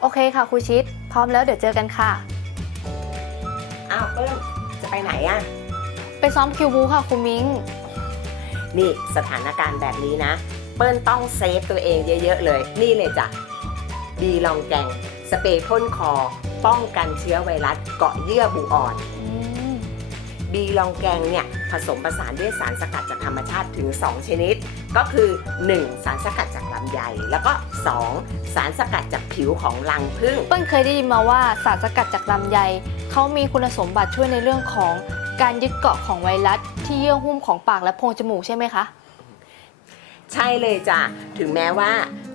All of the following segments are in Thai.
โอเคค่ะครูชิด พร้อมแล้วเดี๋ยวเจอกันค่ะ อ้าวเปิ้ลจะไปไหนอะไปซ้อมคิวบูค่ะครูมิงนี่สถานการณ์แบบนี้นะ เปิ้ลต้องเซฟตัวเองเยอะ ๆ เลย นี่เลยจ้ะบีลองแกง สเปรย์พ่นคอ ป้องกันเชื้อไวรัสเกาะเยื่อบุอ่อนอืม บีลองแกงเนี่ยผสมผสานด้วยสารสกัดจากธรรมชาติถึง 2 ชนิด ก็คือ 1. สารสกัดจากลำไย แล้วก็ 2. สารสกัดจากผิวของรังผึ้งเปิ้ลเคยได้ยินมาว่าสารสกัดจากลำไยเขามีคุณสมบัติช่วยในเรื่องของการยึดเกาะของไวรัส ที่เยื่อหุ้มของปากและโพรงจมูกใช่ไหมคะ ใช่เลยจ้ะถึงแม้ว่า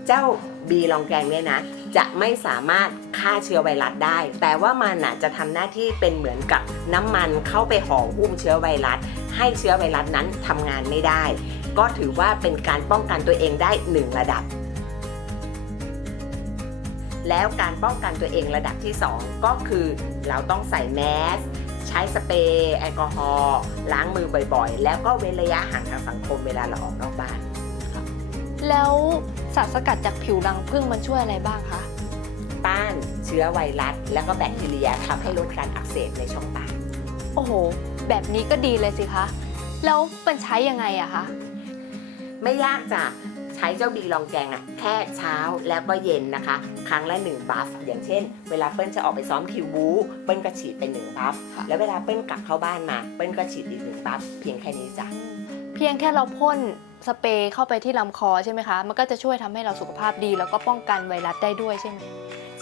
เจ้าบีลองแกงเนี่ยนะ จะไม่สามารถฆ่าเชื้อไวรัสได้ แต่ว่ามันน่ะจะทำหน้าที่เป็นเหมือนกับน้ำมันเข้าไปห่อหุ้มเชื้อไวรัส ให้เชื้อไวรัสนั้นทำงานไม่ได้ ก็ถือว่าเป็นการป้องกันตัวเองได้หนึ่งระดับแล้วการป้องกันตัวเองระดับที่ 2 ก็คือเราต้องใส่แมสใช้สเปรย์แอลกอฮอล์ล้างมือบ่อยๆ แล้วก็เว้นระยะห่างทางสังคมเวลาเราออกนอกบ้าน แล้ว สารสกัดจากผิวรังผึ้งมันช่วยอะไรบ้างคะต้านเชื้อไวรัส และก็แบคทีเรียทำให้ลดการอักเสบในช่องปาก โอ้โห แบบนี้ก็ดีเลยสิคะ แล้วเป็นใช้ยังไงอะคะ ไม่ยากจ้ะ ใช้เจ้าบีลองแกงอะแค่เช้าแล้วก็เย็นนะคะ ครั้งละ1บัฟ อย่างเช่น เวลาเปิ้ลจะออกไปซ้อมคิวบู เปิ้ลก็ฉีดไป1บัฟค่ะแล้วเวลาเปิ้ลกลับเข้าบ้านมา เปิ้ลก็ฉีดอีกหนึ่งบัฟ เพียงแค่นี้จ้ะ เพียงแค่เราพ่น สเปรย์เข้าไปที่ลำคอใช่ไหมคะ มันก็จะช่วยทำให้เราสุขภาพดี แล้วก็ป้องกันไวรัสได้ด้วยใช่ไหม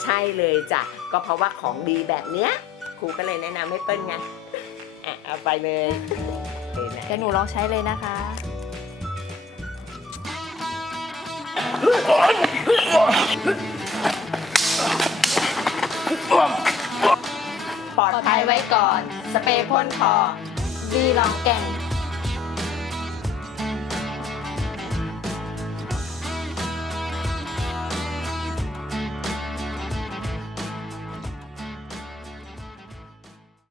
ใช่เลยจ้ะ ก็เพราะว่าของดีแบบเนี้ยครูก็เลยแนะนำให้เปิ้ลไงอะเอาไปเลยเลยนะเดี๋ยวหนูลองใช้เลยนะคะ ปลอดปลอดภัภัยยไว้ไว้ก่อน สเปรย์พ่นคอดีลองแก่ง